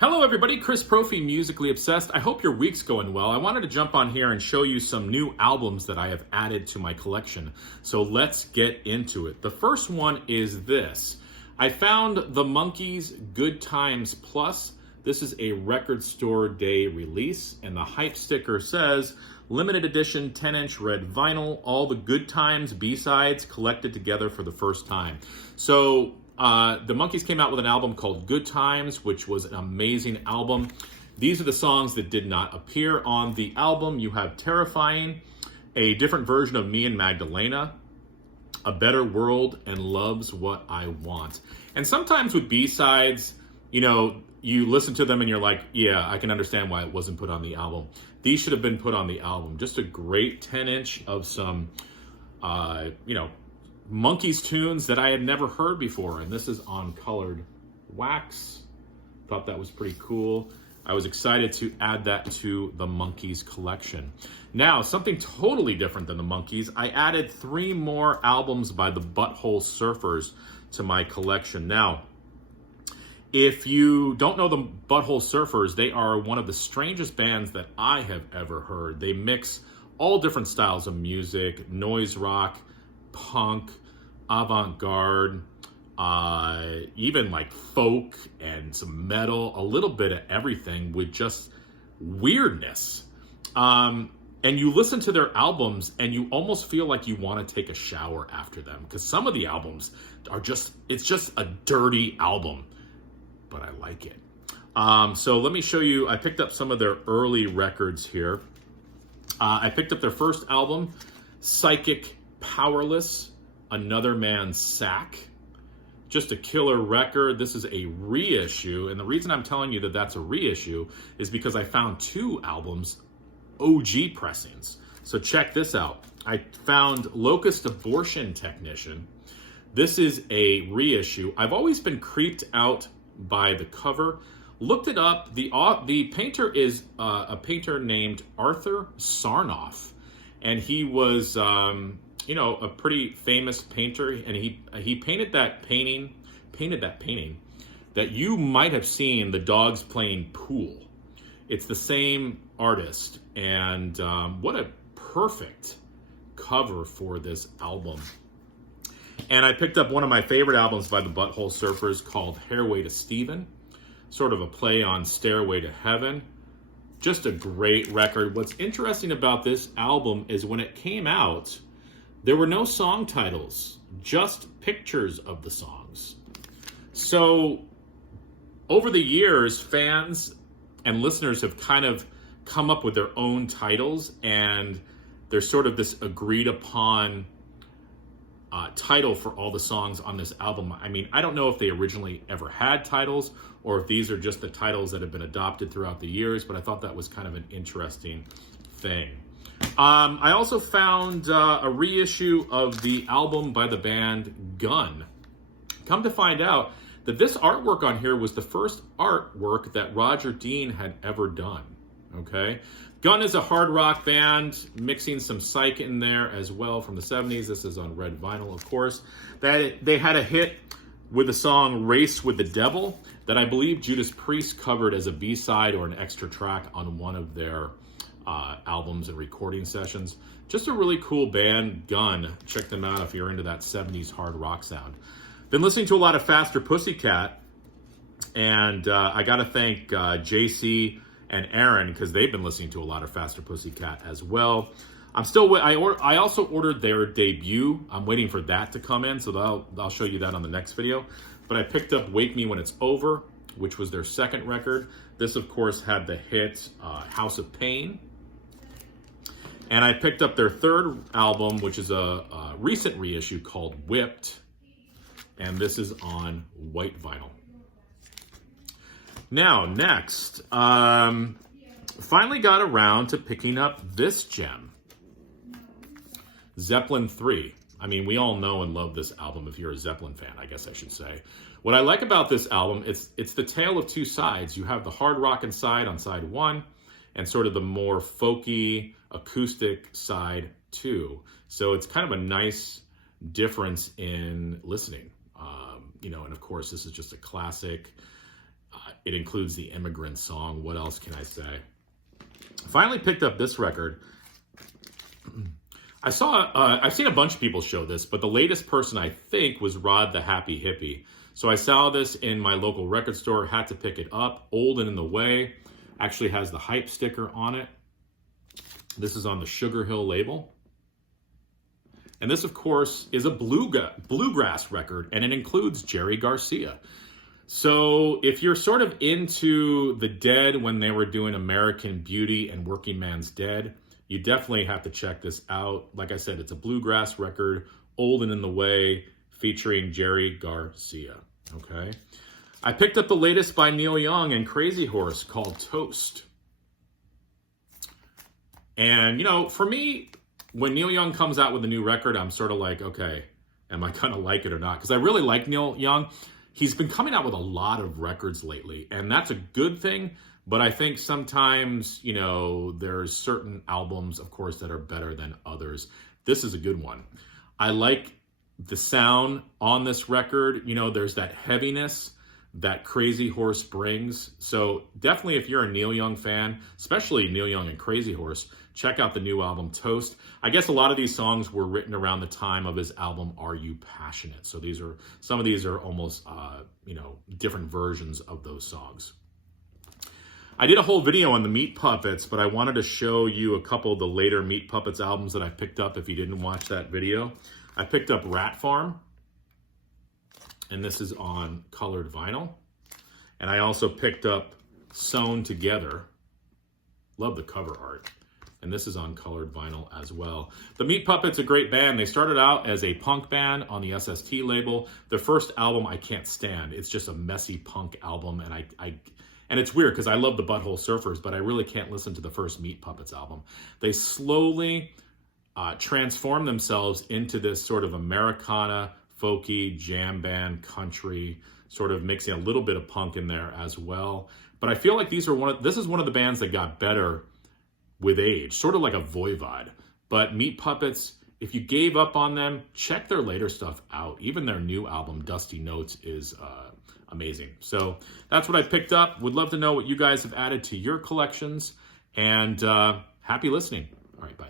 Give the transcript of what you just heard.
Hello everybody, Chris Profi, Musically Obsessed. I hope your week's going well. I wanted to jump on here and show you some new albums that I have added to my collection. So let's get into it. The first one is this. I found the Monkees Good Times Plus. This is a record store day release, and the hype sticker says, limited edition 10-inch red vinyl, all the Good Times B-sides collected together for the first time. So the Monkees came out with an album called Good Times, which was an amazing album. These are the songs that did not appear on the album. You have Terrifying, a different version of Me and Magdalena, A Better World, and Love's What I Want. And sometimes with B-sides, you know, you listen to them and you're like, yeah, I can understand why it wasn't put on the album. These should have been put on the album. Just a great 10-inch of some, Monkees tunes that I had never heard before, and this is on colored wax. Thought that was pretty cool. I was excited to add that to the Monkees collection. Now, something totally different than the Monkees. I added 3 more albums by the Butthole Surfers to my collection. Now, if you don't know the Butthole Surfers, they are one of the strangest bands that I have ever heard. They mix all different styles of music, noise rock, punk, avant-garde, even like folk and some metal, a little bit of everything with just weirdness. And you listen to their albums and you almost feel like you want to take a shower after them, because some of the albums are it's just a dirty album, but I like it. So let me show you, I picked up some of their early records here. I picked up their first album, Psychic Powerless, Another Man's Sack. Just a killer record. This is a reissue, and the reason I'm telling you that that's a reissue is because I found 2 albums, OG pressings. So check this out. I found Locust Abortion Technician. This is a reissue. I've always been creeped out by the cover. Looked it up. The painter is a painter named Arthur Sarnoff, and he was a pretty famous painter, and he painted that painting that you might have seen, the dogs playing pool. It's the same artist, and what a perfect cover for this album. And I picked up one of my favorite albums by the Butthole Surfers called Hairway to Steven, sort of a play on Stairway to Heaven. Just a great record. What's interesting about this album is when it came out, there were no song titles, just pictures of the songs. So over the years, fans and listeners have kind of come up with their own titles, and there's sort of this agreed upon title for all the songs on this album. I mean, I don't know if they originally ever had titles or if these are just the titles that have been adopted throughout the years, but I thought that was kind of an interesting thing. I also found a reissue of the album by the band Gun. Come to find out that this artwork on here was the first artwork that Roger Dean had ever done, okay? Gun is a hard rock band, mixing some psych in there as well from the 70s. This is on red vinyl, of course. They had a hit with the song Race with the Devil that I believe Judas Priest covered as a B-side or an extra track on one of their albums and recording sessions. Just a really cool band, Gun. Check them out if you're into that 70s hard rock sound. Been listening to a lot of Faster Pussycat, and I got to thank JC and Aaron, because they've been listening to a lot of Faster Pussycat as well. I also ordered their debut. I'm waiting for that to come in, so I'll show you that on the next video. But I picked up Wake Me When It's Over, which was their second record. This, of course, had the hit House of Pain. And I picked up their third album, which is a recent reissue called Whipped. And this is on white vinyl. Now, next, finally got around to picking up this gem, Zeppelin III. I mean, we all know and love this album if you're a Zeppelin fan, I guess I should say. What I like about this album, it's the tale of two sides. You have the hard rockin' side on side 1, and sort of the more folky, acoustic side 2. So it's kind of a nice difference in listening. And of course, this is just a classic. it includes the Immigrant Song. What else can I say? Finally picked up this record. I've seen a bunch of people show this, but the latest person I think was Rod the Happy Hippie. So I saw this in my local record store, had to pick it up. Old and in the Way actually has the hype sticker on it. This is on the Sugar Hill label. And this, of course, is a bluegrass record, and it includes Jerry Garcia. So if you're sort of into the Dead when they were doing American Beauty and Working Man's Dead, you definitely have to check this out. Like I said, it's a bluegrass record, Old and in the Way, featuring Jerry Garcia, okay? I picked up the latest by Neil Young and Crazy Horse called Toast. And, you know, for me, when Neil Young comes out with a new record, I'm sort of like, okay, am I gonna like it or not? Because I really like Neil Young. He's been coming out with a lot of records lately, and that's a good thing. But I think sometimes, you know, there's certain albums, of course, that are better than others. This is a good one. I like the sound on this record. You know, there's that heaviness that Crazy Horse brings. So definitely if you're a Neil Young fan, especially Neil Young and Crazy Horse, check out the new album, Toast. I guess a lot of these songs were written around the time of his album, Are You Passionate? So some of these are almost, you know, different versions of those songs. I did a whole video on the Meat Puppets, but I wanted to show you a couple of the later Meat Puppets albums that I picked up if you didn't watch that video. I picked up Rat Farm, and this is on colored vinyl. And I also picked up Sewn Together. Love the cover art. And this is on colored vinyl as well. The Meat Puppets, a great band. They started out as a punk band on the SST label. Their first album, I can't stand. It's just a messy punk album, and it's weird because I love the Butthole Surfers, but I really can't listen to the first Meat Puppets album. They slowly transform themselves into this sort of Americana, folky, jam band, country, sort of mixing a little bit of punk in there as well. But I feel like this is one of the bands that got better with age, sort of like a Voivod. But Meat Puppets, if you gave up on them, check their later stuff out. Even their new album, Dusty Notes, is amazing. So that's what I picked up. Would love to know what you guys have added to your collections. And happy listening. All right, bye.